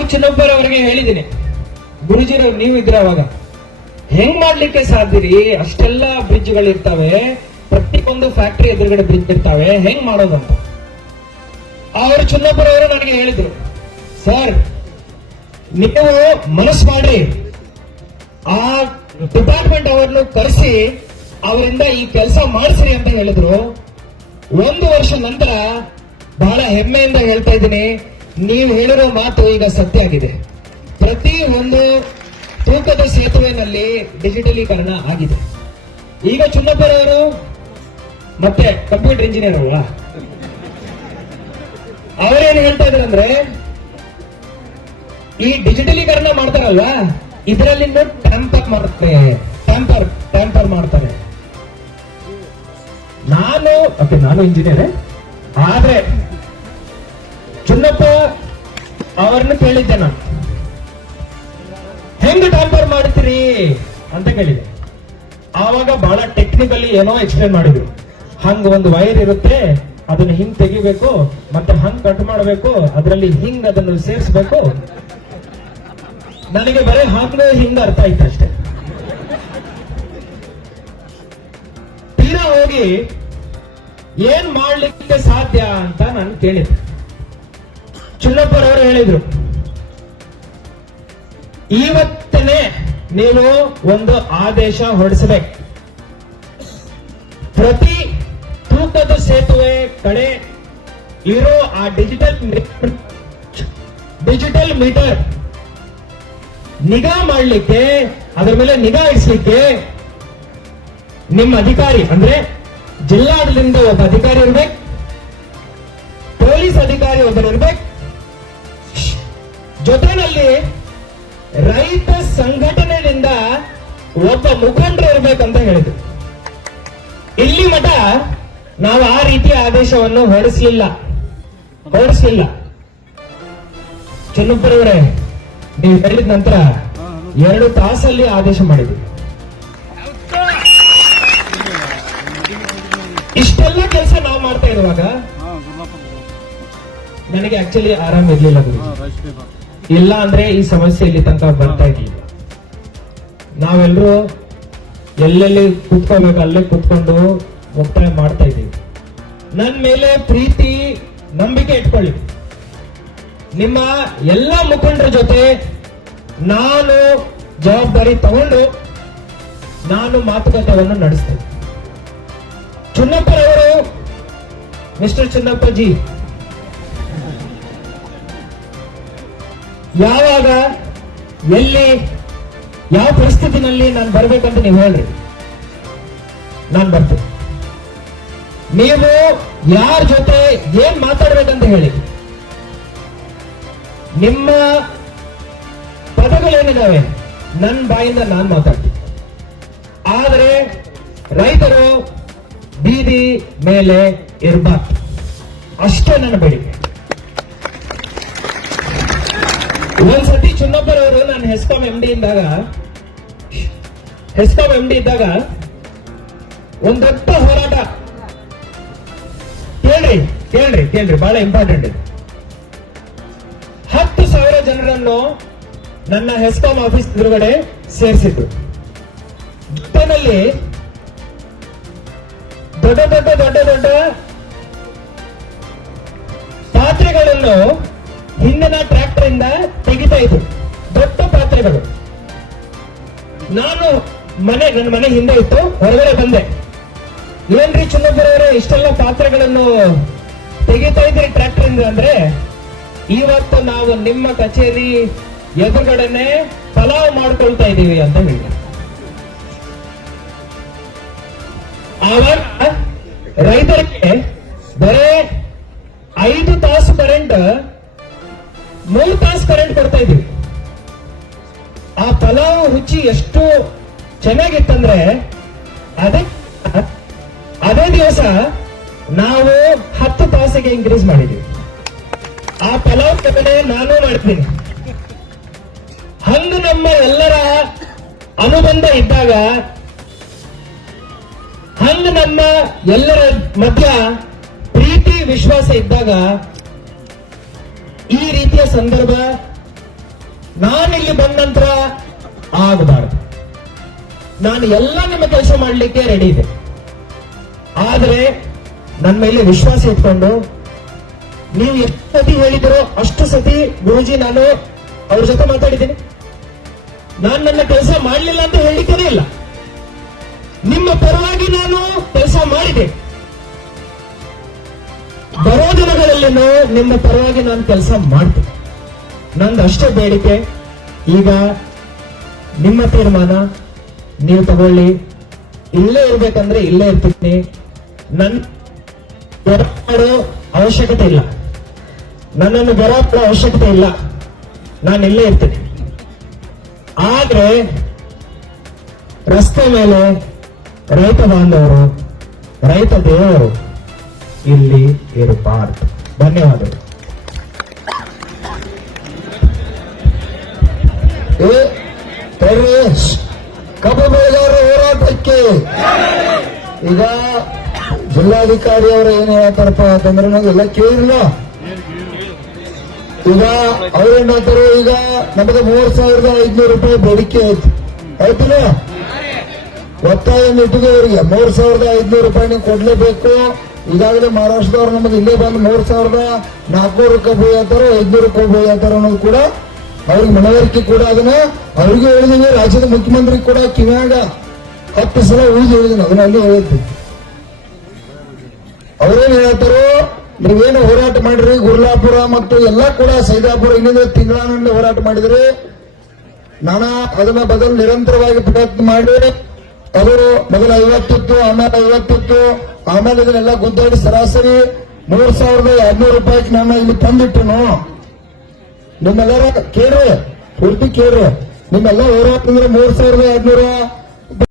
ಅವಾಗ ಚಿನ್ನಪ್ಪರ್ ಅವರಿಗೆ ಹೇಳಿದ್ದೀನಿ ಗುರುಜಿರವ್ರು ನೀವು ಇದ್ರ ಅವಾಗ? ಹೆಂಗ್ ಮಾಡ್ಲಿಕ್ಕೆ ಸಾಧ್ಯ ರೀ ಅಷ್ಟೆಲ್ಲ ಬ್ರಿಡ್ಜ್ಗಳು ಇರ್ತಾವೆ ಪ್ರತಿಯೊಂದು ಫ್ಯಾಕ್ಟರಿ ಎದುರುಗಡೆ ಬ್ರಿಡ್ಜ್ ಇರ್ತಾವೆ, ಹೆಂಗ್ ಮಾಡೋದು ಅಂತ? ಅವರು ಚಿನ್ನಪ್ಪರ್ ಅವರು ನನಗೆ ಹೇಳಿದ್ರು, ಸರ್, ನೀವು ಮನಸ್ಸು ಮಾಡಿ, ಆ ಡಿಪಾರ್ಟ್ಮೆಂಟ್ ಅವರನ್ನು ಕರೆಸಿ, ಅವರಿಂದ ಈ ಕೆಲಸ ಮಾಡಿಸ್ರಿ ಅಂತ ಹೇಳಿದ್ರು. ಒಂದು ವರ್ಷ ನಂತರ ಬಹಳ ಹೆಮ್ಮೆಯಿಂದ ಹೇಳ್ತಾ ಇದ್ದೀನಿ ನೀವು ಹೇಳಿರೋ ಮಾತು ಈಗ ಸತ್ಯ ಆಗಿದೆ. ಪ್ರತಿ ಒಂದು ತೂಕದ ಸೇತುವೆನಲ್ಲಿ ಡಿಜಿಟಲೀಕರಣ ಆಗಿದೆ. ಈಗ ಚುನ್ನಪ್ಪರವರು ಮತ್ತೆ ಕಂಪ್ಯೂಟರ್ ಇಂಜಿನಿಯರ್ ಅಲ್ಲ ಅವರೇನು ಹೇಳ್ತಾ ಇದ್ರು ಅಂದ್ರೆ, ಈ ಡಿಜಿಟಲೀಕರಣ ಮಾಡ್ತಾರಲ್ವ? ಇದರಲ್ಲಿ ಟ್ಯಾಂಪರ್ ಮಾಡ್ತಾರೆ ಟ್ಯಾಂಪರ್ ಟ್ಯಾಂಪರ್ ಮಾಡ್ತಾರೆ. ನಾನು, ಓಕೆ, ನಾನು ಇಂಜಿನಿಯರ್ ಆದ್ರೆ ಅವರನ್ನು ಕೇಳಿದ್ದೆ ನಾನು. ಹೆಂಗ್ ಟ್ಯಾಂಪರ್ ಮಾಡ್ತೀರಿ? ಅಂತ ಕೇಳಿದೆ. ಆವಾಗ ಬಹಳ ಟೆಕ್ನಿಕಲಿ ಏನೋ ಎಕ್ಸ್ಪ್ಲೇನ್ ಮಾಡಿದ್ರು. ಹಂಗ ಒಂದು ವೈರ್ ಇರುತ್ತೆ, ಅದನ್ನ ಹಿಂಗ್ ತೆಗಿಬೇಕು, ಮತ್ತೆ ಹಂಗ್ ಕಟ್ ಮಾಡಬೇಕು, ಅದರಲ್ಲಿ ಹಿಂಗ್ ಅದನ್ನು ಸೇರಿಸ್ಬೇಕು. ನನಗೆ ಬರೀ ಹಂಗ ಹಿಂಗ ಅರ್ಥ ಆಯ್ತು ಅಷ್ಟೇ. ತೀರಾ ಹೋಗಿ, ಏನ್ ಮಾಡ್ಲಿಕ್ಕೆ ಸಾಧ್ಯ? ಅಂತ ನಾನು ಕೇಳಿದ್ದೆ. ಚುನ್ನಪ್ಪರವರು ಹೇಳಿದ್ರು ಇವತ್ತನೇ ನೀವು ಒಂದು ಆದೇಶ ಹೊರಡಿಸಬೇಕು. ಪ್ರತಿ ತೂಕದ ಸೇತುವೆ ಕಡೆ ಇರೋ ಆ ಡಿಜಿಟಲ್ ಡಿಜಿಟಲ್ ಮೀಟರ್ ನಿಗಾ ಮಾಡಲಿಕ್ಕೆ, ಅದರ ಮೇಲೆ ನಿಗಾ ಇಡಿಸ್ಲಿಕ್ಕೆ ನಿಮ್ಮ ಅಧಿಕಾರಿ, ಅಂದ್ರೆ ಜಿಲ್ಲಾಡಳಿತದಿಂದ ಒಬ್ಬ ಅಧಿಕಾರಿ ಇರ್ಬೇಕು, ಪೊಲೀಸ್ ಅಧಿಕಾರಿ ಒಬ್ಬರು ಇರ್ಬೇಕು ಜೊತೆನಲ್ಲಿ ರೈತ ಸಂಘಟನೆಯಿಂದ ಒಬ್ಬ ಮುಖಂಡರು ಇರ್ಬೇಕಂತ ಹೇಳಿದ್ರು. ಇಲ್ಲಿ ಮಠ ನಾವು ಆ ರೀತಿಯ ಆದೇಶವನ್ನು ಹೊರಡಿಸಲಿಲ್ಲ. ಹೊರಡಿಸಲಿಲ್ಲ. ಚೆನ್ನಪ್ಪರವರೇ ನೀವು ಹೇಳಿದ ನಂತರ ಎರಡು ತಾಸಲ್ಲಿ ಆದೇಶ ಮಾಡಿದ್ವಿ ಇಷ್ಟೆಲ್ಲ ಕೆಲಸ ನಾವು ಮಾಡ್ತಾ ಇರುವಾಗ ನನಗೆ ಆಕ್ಚುಲಿ ಆರಾಮ ಇರ್ಲಿಲ್ಲ ಗುರು ಇಲ್ಲ ಅಂದ್ರೆ ಈ ಸಮಸ್ಯೆ ಇಲ್ಲಿ ತನಕ ಬರ್ತಾ ಇರ್ಲಿಲ್ಲ. ನಾವೆಲ್ಲರೂ ಎಲ್ಲೆಲ್ಲಿ ಕುತ್ಕೋಬೇಕು ಅಲ್ಲೇ ಕುತ್ಕೊಂಡು ಒತ್ತಾಯ ಮಾಡ್ತಾ ಇದ್ದೀವಿ. ನನ್ನ ಮೇಲೆ ಪ್ರೀತಿ ನಂಬಿಕೆ ಇಟ್ಕೊಳ್ಳಿ. ನಿಮ್ಮ ಎಲ್ಲ ಮುಖಂಡರ ಜೊತೆ ನಾನು ಜವಾಬ್ದಾರಿ ತಗೊಂಡು ನಾನು ಮಾತುಕತೆಯನ್ನು ನಡೆಸ್ತೇನೆ. ಚುನ್ನಪ್ಪರವರು ಮಿಸ್ಟರ್ ಚುನ್ನಪ್ಪ ಯಾವಾಗ, ಎಲ್ಲಿ, ಯಾವ ಪರಿಸ್ಥಿತಿನಲ್ಲಿ ನಾನು ಬರ್ಬೇಕಂತ ನೀವು ಹೇಳ್ರಿ. ನಾನು ಬರ್ತೇನೆ. ನೀವು ಯಾರ ಜೊತೆ ಏನ್ ಮಾತಾಡ್ಬೇಕಂತ ಹೇಳಿ. ನಿಮ್ಮ ಪದಗಳೇನಿದಾವೆ? ನನ್ನ ಬಾಯಿಂದ ನಾನು ಮಾತಾಡ್ತೀನಿ. ಆದರೆ ರೈತರು ಬೀದಿ ಮೇಲೆ ಇರ್ಬಾರ್ದು. ಅಷ್ಟೇ ನನ್ನ ಬೇಡಿಕೆ. ಒಂದ್ಸತಿ ಚುನ್ನಪ್ಪರವರು ನಾನು ಹೆಸ್ಕಾಂ ಎಂ ಡಿ ಇದ್ದಾಗ ಹೆಸ್ಕಾಂ ಎಂ ಡಿ ಇದ್ದಾಗ ಒಂದ್ ಹೋರಾಟ. ಕೇಳ್ರಿ ಕೇಳ್ರಿ ಕೇಳ್ರಿ, ಬಹಳ ಇಂಪಾರ್ಟೆಂಟ್ ಇದು. ಹತ್ತು ಸಾವಿರ ಜನರನ್ನು ನನ್ನ ಹೆಸ್ಕಾಂ ಆಫೀಸ್ ಎದುರುಗಡೆ ಸೇರಿಸಿದ್ರು. ಜೊತೆನಲ್ಲಿ ದೊಡ್ಡ ದೊಡ್ಡ ದೊಡ್ಡ ದೊಡ್ಡ ಪಾತ್ರೆಗಳನ್ನು ಹಿಂದಿನ ಟ್ರ್ಯಾಕ್ಟರ್ ಇಂದ ಇದ್ರು ದೊಡ್ಡ ಪಾತ್ರೆಗಳು. ನಾನು ಮನೆ, ನನ್ನ ಮನೆ ಹಿಂದೆ ಇತ್ತು, ಹೊರಗಡೆ ಬಂದೆ. ಏನ್ರಿ ಚುನ್ನಪ್ಪರವರೇ ಇಷ್ಟೆಲ್ಲ ಪಾತ್ರೆಗಳನ್ನು ತೆಗಿತಾ ಇದ್ರಿ ಟ್ರ್ಯಾಕ್ಟರ್ ಇಂದ ಅಂದ್ರೆ, ಇವತ್ತು ನಾವು ನಿಮ್ಮ ಕಚೇರಿ ಎದುರುಗಡೆನೆ ಪಲಾವ್ ಮಾಡ್ಕೊಳ್ತಾ ಇದೀವಿ ಅಂತ ಹೇಳಿ ಆವಾಗ, ರೈತರಿಗೆ ಚೆನ್ನಾಗಿತ್ತಂದ್ರೆ ಅದೇ ಅದೇ ದಿವಸ ನಾವು ಹತ್ತು ತಾಸಿಗೆ ಇನ್ಕ್ರೀಸ್ ಮಾಡಿದ್ವಿ. ಆ ಪಲಾವ್ ಕಡೆ ನಾನು ಮಾಡ್ತೀನಿ. ಹಂಗ ನಮ್ಮ ಎಲ್ಲರ ಅನುಬಂಧ ಇದ್ದಾಗ ಹಂಗ ನಮ್ಮ ಎಲ್ಲರ ಮಧ್ಯ ಪ್ರೀತಿ, ವಿಶ್ವಾಸ ಇದ್ದಾಗ, ಈ ರೀತಿಯ ಸಂದರ್ಭ ನಾನಿಲ್ಲಿ ಬಂದ ನಂತರ ಆಗಬಾರ್ದು. ನಾನು ಎಲ್ಲ ನಿಮ್ಮ ಕೆಲಸ ಮಾಡಲಿಕ್ಕೆ ರೆಡಿ ಇದೆ. ಆದರೆ ನನ್ನ ಮೇಲೆ ವಿಶ್ವಾಸ ಇಟ್ಕೊಂಡು ನೀವು ಎಷ್ಟು ಸತಿ ಹೇಳಿದಿರೋ ಅಷ್ಟು ಸತಿ ಗುರುಜಿ ನಾನು ಅವ್ರ ಜೊತೆ ಮಾತಾಡಿದ್ದೀನಿ. ನಾನು ನನ್ನ ಕೆಲಸ ಮಾಡಲಿಲ್ಲ ಅಂತ ಹೇಳಿಕನೇ ಇಲ್ಲ. ನಿಮ್ಮ ಪರವಾಗಿ ನಾನು ಕೆಲಸ ಮಾಡಿದೆ. ಬರೋ ದಿನಗಳಲ್ಲಿನೂ ನಿಮ್ಮ ಪರವಾಗಿ ನಾನು ಕೆಲಸ ಮಾಡ್ತೀನಿ. ನಂದು ಅಷ್ಟೇ ಬೇಡಿಕೆ. ಈಗ ನಿಮ್ಮ ತೀರ್ಮಾನ ನೀವು ತಗೊಳ್ಳಿ. ಇಲ್ಲೇ ಇರ್ಬೇಕಂದ್ರೆ ಇಲ್ಲೇ ಇರ್ತೀನಿ. ನನ್ ಬರೋ ಅವಶ್ಯಕತೆ ಇಲ್ಲ. ನನ್ನನ್ನು ಬರೋ ಅವಶ್ಯಕತೆ ಇಲ್ಲ. ನಾನು ಇಲ್ಲೇ ಇರ್ತೀನಿ. ಆದ್ರೆ ರಸ್ತೆ ಮೇಲೆ ರೈತ ಬಾಂಧವರು, ರೈತ ದೇವರು ಇಲ್ಲಿ ಇರಬಾರ್ದು. ಧನ್ಯವಾದಗಳು. ಈಗ ಜಿಲ್ಲಾಧಿಕಾರಿ ಅವರು ಏನ್ ಹೇಳ್ತಾರಪ್ಪ ಅಂತಂದ್ರೆ ಎಲ್ಲ ಕೇಳಿಲ್ಲ. ಈಗ ಅವ್ರೇನ್ ಹೇಳ್ತಾರೆ, ಈಗ ನಮಗೆ ಮೂರ್ ಸಾವಿರದ ಐದ್ನೂರು ರೂಪಾಯಿ ಬೇಡಿಕೆ ಐತಿ. ಆಯ್ತಿಲ್ಲ? ಒತ್ತಾಯ ಇಟ್ಟಿದೆ ಅವರಿಗೆ. ಮೂರ್ ಸಾವಿರದ ಐದ್ನೂರು ರೂಪಾಯಿ ನೀವು ಕೊಡ್ಲೇಬೇಕು. ಈಗಾಗಲೇ ಮಹಾರಾಷ್ಟ್ರದವ್ರು ನಮಗೆ ಇಲ್ಲೇ ಬಂದು ಮೂರ್ ಸಾವಿರದ ನಾಲ್ಕನೂರು ರೂಪಾಯಿ ಬೈಯತ್ತಾರ ಐದ್ನೂರು ರೂಪಾಯಿ ಬೈಯತ್ತಾರ ಅನ್ನೋದು ಕೂಡ ಅವ್ರಿಗೆ ಮನವರಿಕೆ ಕೂಡ ಅದನ್ನ ಅವ್ರಿಗೆ ಹೇಳಿದೀನಿ ರಾಜ್ಯದ ಮುಖ್ಯಮಂತ್ರಿ ಕೂಡ ಕಿವ್ಯಾಗ ಹತ್ತು ಸಲ ಊದಿ ಹೇಳಿದೀನಿ ಅದನ್ನ ಅಲ್ಲಿ ಹೇಳಿದ್ವಿ ಅವ್ರೇನ್ ಹೇಳ್ತಾರೋ, ನೀವೇನು ಹೋರಾಟ ಮಾಡಿರಿ ಗುರ್ಲಾಪುರ ಮತ್ತು ಎಲ್ಲ ಕೂಡ ಸೈದಾಪುರ ಇನ್ನೊಂದು ತಿಂಗಳ ಹೋರಾಟ ಮಾಡಿದ್ರಿ. ನಾನಾ ಅದನ್ನ ಬದಲು ನಿರಂತರವಾಗಿ ಪ್ರಯತ್ನ ಮಾಡಿ, ಅವರು ಮೊದಲ ಐವತ್ತಿತ್ತು, ಆಮೇಲೆ ಐವತ್ತಿತ್ತು, ಆಮೇಲೆ ಇದನ್ನೆಲ್ಲ ಗುದ್ದಾಡಿ ಸರಾಸರಿ ಮೂರ್ ಸಾವಿರದ ಎರಡ್ನೂರು ರೂಪಾಯಿಗೆ ನಾನು ಇಲ್ಲಿ ತಂದಿಟ್ಟನು. ನಿಮ್ಮೆಲ್ಲರ ಕೇಳ್ರಿ, ಪೂರ್ತಿ ಕೇಳ್ರಿ. ನಿಮ್ಮೆಲ್ಲ ಹೋರಾಟ ಅಂದ್ರೆ ಮೂರ್ ಸಾವಿರದ ಎರಡ್ನೂರ